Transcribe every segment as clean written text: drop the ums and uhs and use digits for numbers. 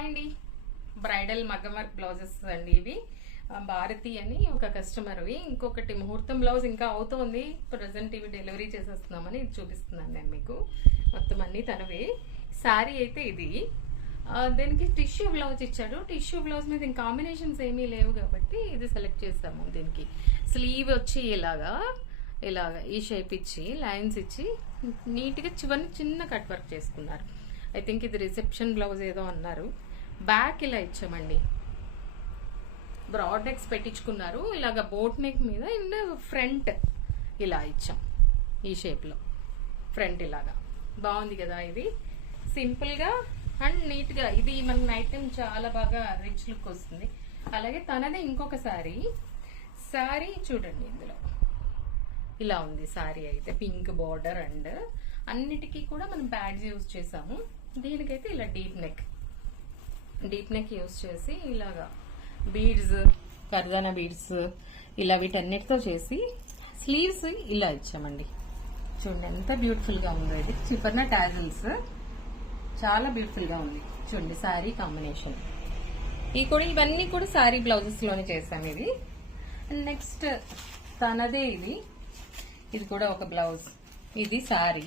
Hi అండి. Bridal మగ్గం work blouses అండి ఇవి. భారతి అని ఒక కస్టమర్వి. ఇంకొకటి ముహూర్తం బ్లౌజ్ ఇంకా అవుతోంది. ప్రజెంట్ ఇవి డెలివరీ చేసేస్తున్నామని ఇది చూపిస్తున్నాను నేను మీకు. మొత్తం అన్ని తనవే. శారీ అయితే ఇది. దీనికి టిష్యూ బ్లౌజ్ ఇచ్చాడు. టిష్యూ బ్లౌజ్ మీద ఇంకా కాంబినేషన్స్ ఏమీ లేవు కాబట్టి ఇది సెలెక్ట్ చేస్తాము. దీనికి స్లీవ్ వచ్చి ఇలాగా ఈ షేప్ ఇచ్చి లైన్స్ ఇచ్చి నీట్గా చివరిని చిన్న కట్ వర్క్ చేసుకున్నారు. ఐ థింక్ ఇది రిసెప్షన్ బ్లౌజ్ ఏదో అన్నారు. బ్యాక్ ఇలా ఇచ్చామండి. బ్రాడ్ నెక్స్ పెట్టించుకున్నారు. ఇలాగ బోట్ నెక్ మీద అండ్ ఫ్రంట్ ఇలా ఇచ్చాం ఈ షేప్లో. ఫ్రంట్ ఇలాగా బాగుంది కదా. ఇది సింపుల్గా అండ్ నీట్గా. ఇది మన నైట్ టైం చాలా బాగా రిచ్ లుక్ వస్తుంది. అలాగే తనదే ఇంకొక శారీ చూడండి. ఇందులో ఇలా ఉంది శారీ అయితే. పింక్ బార్డర్ అండ్ అన్నిటికీ కూడా మనం బ్యాడ్స్ యూజ్ చేసాము. దీనికైతే ఇలా డీప్ నెక్ యూజ్ చేసి ఇలాగా బీడ్స్, కర్దానా బీడ్స్ ఇలా వీటన్నిటితో చేసి స్లీవ్స్ ఇలా ఇచ్చామండి. చూడండి ఎంత బ్యూటిఫుల్ గా ఉందో. ఇది చివరన టాజిల్స్ చాలా బ్యూటిఫుల్ గా ఉంది. చూడండి శారీ కాంబినేషన్. ఇవన్నీ కూడా శారీ బ్లౌజెస్ లోనే చేసాం ఇవి. నెక్స్ట్ తనదే ఇది కూడా ఒక బ్లౌజ్. ఇది శారీ.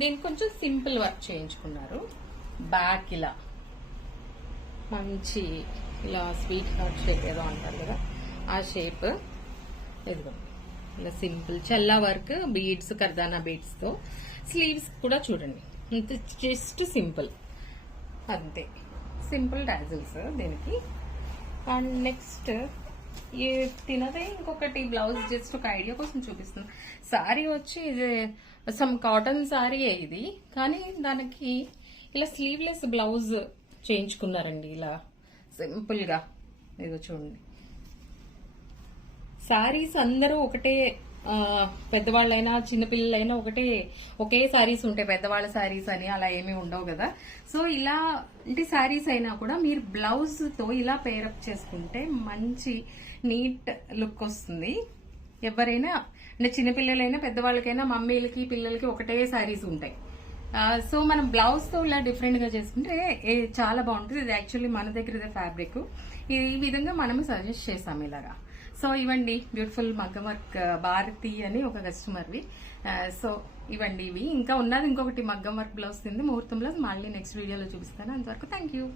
దీనికి కొంచెం సింపుల్ వర్క్ చేయించుకున్నారు. బ్యాక్ ఇలా మంచి ఇలా స్వీట్ హార్ట్ షేప్ ఏదో అంటారు కదా ఆ షేప్. ఇదిగో ఇలా సింపుల్ చల్లా వర్క్, బీడ్స్, కర్దానా బీడ్స్ తో. స్లీవ్స్ కూడా చూడండి జస్ట్ సింపుల్, అంతే సింపుల్ టాజిల్స్ దీనికి. అండ్ నెక్స్ట్ తినదే ఇంకొకటి బ్లౌజ్ జస్ట్ ఒక ఐడియా కోసం చూపిస్తుంది. శారీ వచ్చి సమ్ కాటన్ శారీయే ఇది, కానీ దానికి ఇలా స్లీవ్లెస్ బ్లౌజ్ చేయించుకున్నారండి. ఇలా సింపుల్ గా ఏదో చూడండి. శారీస్ అందరూ ఒకటే, పెద్దవాళ్ళైనా చిన్నపిల్లలైనా ఒకే శారీస్ ఉంటాయి. పెద్దవాళ్ళ శారీస్ అని అలా ఏమీ ఉండవు కదా. సో ఇలాంటి శారీస్ అయినా కూడా మీరు బ్లౌజ్ తో ఇలా పేరప్ చేసుకుంటే మంచి నీట్ లుక్ వస్తుంది. ఎవరైనా అంటే చిన్నపిల్లలైనా పెద్దవాళ్ళకైనా మమ్మీలకి పిల్లలకి ఒకటే శారీస్ ఉంటాయి. సో మనం బ్లౌజ్ తో ఇలా డిఫరెంట్ గా చేసుకుంటే చాలా బాగుంటుంది. ఇది యాక్చువల్లీ మన దగ్గర ఫ్యాబ్రిక్. ఈ విధంగా మనము సజెస్ట్ చేసాం ఇలాగా. సో ఇవ్వండి బ్యూటిఫుల్ మగ్గం వర్క్ భారతి అని ఒక కస్టమర్వి. సో ఇవ్వండి ఇవి. ఇంకా ఉన్నది ఇంకొకటి మగ్గం వర్క్ బ్లౌజ్ తింది ముహూర్తం బ్లౌజ్. మళ్ళీ నెక్స్ట్ వీడియోలో చూపిస్తాను. అంతవరకు థ్యాంక్ యూ.